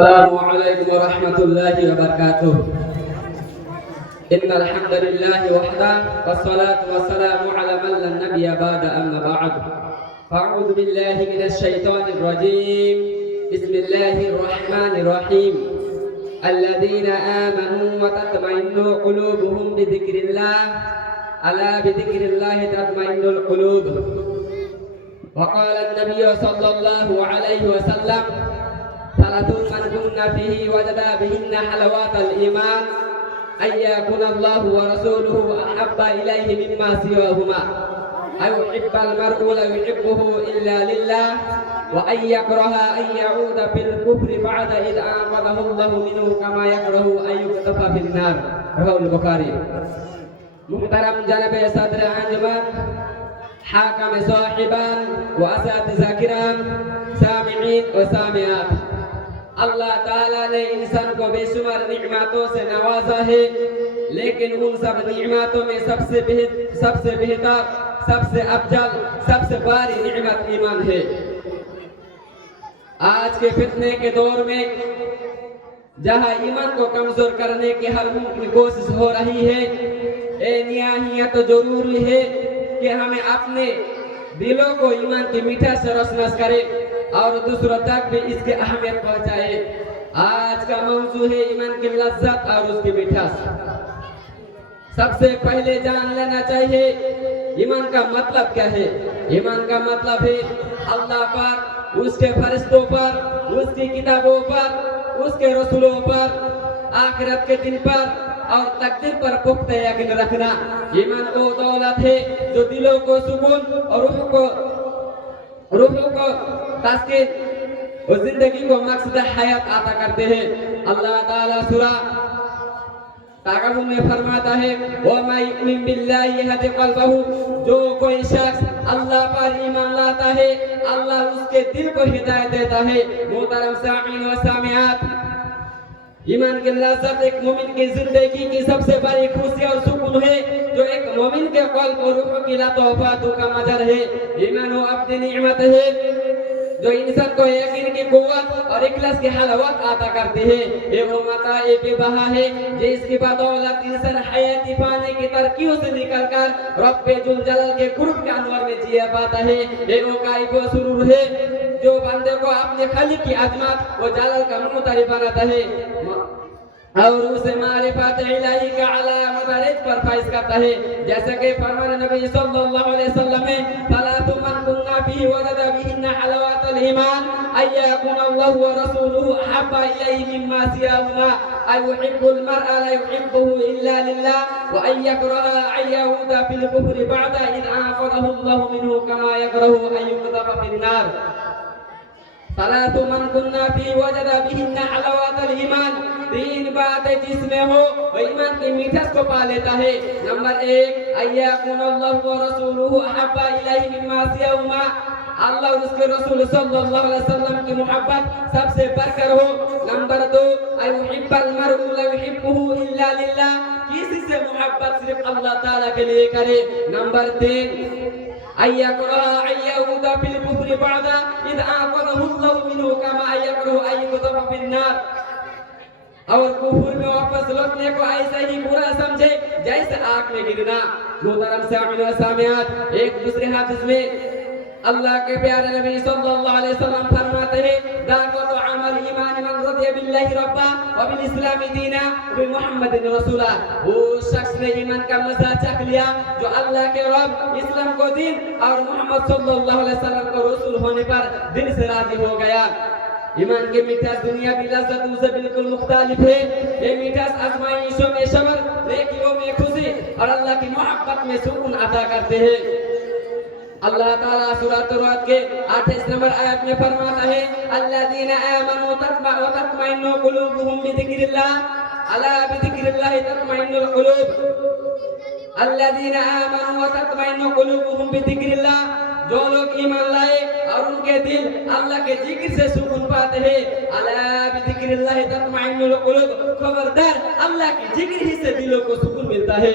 السلام عليكم ورحمة الله وبركاته. إن الحمد لله وحده والصلاة والسلام على من لا نبي بعد أما بعد. أعوذ بالله من الشيطان الرجيم. بسم الله الرحمن الرحيم. الذين آمنوا وتطمئن قلوبهم بذكر الله ألا بذكر الله تطمئن القلوب. وقال النبي صلى الله عليه وسلم ثلاث من كن فيه وجد بهن حلاوة الإيمان أن يكون الله ورسوله أحب إليه مما سواهما أن يحب المرء لا يحبه إلا لله وأن يكره أن يعود في الكفر بعد إذ أنقذه الله منه كما يكره أن يقذف في النار. رواه البخاري. محترم جناب صدر انجمن، حاکم صاحبان و اساتذہ کرام، سامعین و سامعات، اللہ تعالیٰ نے انسان کو بے شمار نعمتوں سے نوازا ہے، لیکن ان سب نعمتوں میں سب سے بہتر، سب سے افضل، سب سے بڑی نعمت ایمان ہے۔ آج کے فتنے کے دور میں جہاں ایمان کو کمزور کرنے کی ہر ممکن کوشش ہو رہی ہے، نہایت ضروری ہے کہ ہمیں اپنے دلوں کو ایمان کی میٹھاس سے روشناس کرے اور دوسروں تک بھی اس کی اہمیت پہنچائے۔ آج کا موضوع ہے ایمان کی لذت اور اس کی میٹھاس۔ سب سے پہلے جان لینا چاہیے ایمان کا مطلب کیا ہے۔ ایمان کا مطلب ہے اللہ پر، اس کے فرشتوں پر، اس کی کتابوں پر، اس کے رسولوں پر، آخرت کے دن پر اور تقدیر پر پختہ یقین رکھنا۔ ایمان وہ دولت ہے جو دلوں کو سکون اور روح کو تسکین اور زندگی کو مقصد حیات عطا کرتے ہیں۔ اللہ تعالیٰ سورہ تغابن میں فرماتا ہے وَمَا يُؤْمِن بِاللَّهِ يَهْدِ قَلْبَهُ، جو کوئی شخص اللہ پر ایمان لاتا ہے اللہ اس کے دل کو ہدایت دیتا ہے۔ محترم سامعین و سامعات، ایمان کی لذت ایک مومن کی زندگی کی سب سے بڑی خوشی اور سکون ہے جو ایک مومن کے قلب اور روح کی لطافت کا مظہر ہے۔ ایمان وہ اپنی نعمت ہے جو انسان کو یقین کی قوت اور اخلاص کی حلاوت عطا کرتی ہے۔ یہ وہ متاع بے بہا ہے جس کی بدولت انسان حیاتی پانے کی ترکیوں سے نکل کر رب ذوالجلال کے قرب کے انوار میں جیا پاتا ہے۔ یہ وہ کائف و سرور ہے جو بندے کو اپنے خالق کی عظمت و جلال کا معترف بناتا ہے اور اسے معرفت الہی کا اعلیٰ مدارج پر فائز کرتا ہے۔ جیسا کہ فرمان نبی صلی اللہ علیہ وسلم میں ثلاث من كن فيه وجد بهن حلاوة الإيمان أن يكون الله ورسوله أحب إليه مما سواهما أن يحب المرء لا يحبه إلا لله وأن يكره أن يعود في الكفر بعد إذ أنقذه الله منه كما يكره أن يقذف في النار۔ ثلاث من كن فيه وجد بهن حلاوة الإيمان، تین باتیں جس میں ہو وہ ایمان کی میٹھاس کو پا لیتا ہے۔ نمبر ایک، أن يكون الله ورسوله أحب إليه مما سواهما، اللہ اور اس کے رسول صلی اللہ علیہ وسلم کی محبت سب سے بڑھ کر ہو۔ نمبر دو، أن يحب المرء لا يحبه إلا لله، کسی سے محبت صرف اللہ تعالیٰ کے لیے کرے۔ نمبر تین، أن يكره أن يعود في الكفر بعد إذ أنقذه الله منه كما يكره أن يقذف في النار، اور کفر میں واپس لوٹنے کو ایسا ہی برا سمجھے جیسے آگ میں گرنا۔ محترم سامعین و سامعات، ایک دوسرے حدیث میں اللہ کے پیارے نبی صلی اللہ علیہ وسلم فرماتے ہیں ذاق طعام الایمان من رضی باللہ ربا وبالاسلام دینا وبمحمد رسولا، وہ شخص نے ایمان کا مزہ چکھ لیا جو اللہ کے رب، اسلام کو دین اور محمد صلی اللہ علیہ وسلم کو رسول ہونے پر دل سے راضی ہو گیا۔ ایمان کی میٹھاس دنیا کی لذتوں سے بالکل مختلف ہے۔ یہ میٹھاس آزمائشوں میں صبر، نیکیوں میں خوشی اور اللہ کی محبت میں سکون عطا کرتے ہیں۔ اللہ تعالیٰ سورۃ الرعد کے 28 نمبر آیت میں فرماتا ہے الذین آمنوا وتطمئن قلوبهم بذکر اللہ الا بذکر اللہ تطمئن القلوب۔ الذین آمنوا وتطمئن قلوبهم بذکر اللہ، جو لوگ ایمان لائے اور ان کے دل اللہ کے ذکر سے سکون پاتے ہیں۔ الا بذکر اللہ تطمئن القلوب، خبردار اللہ کے ذکر ہی سے دلوں کو سکون ملتا ہے۔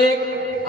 1,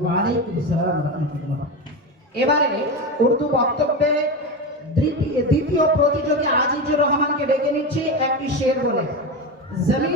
ওয়া আলাইকুম আসসালাম ওয়া রাহমাতুল্লাহ। এবারে উর্দু বক্তব্যে দ্বিতীয় প্রতিযোগী আজিজুর রহমানকে ডেকে নিচ্ছি একটি শের বলে। জমিন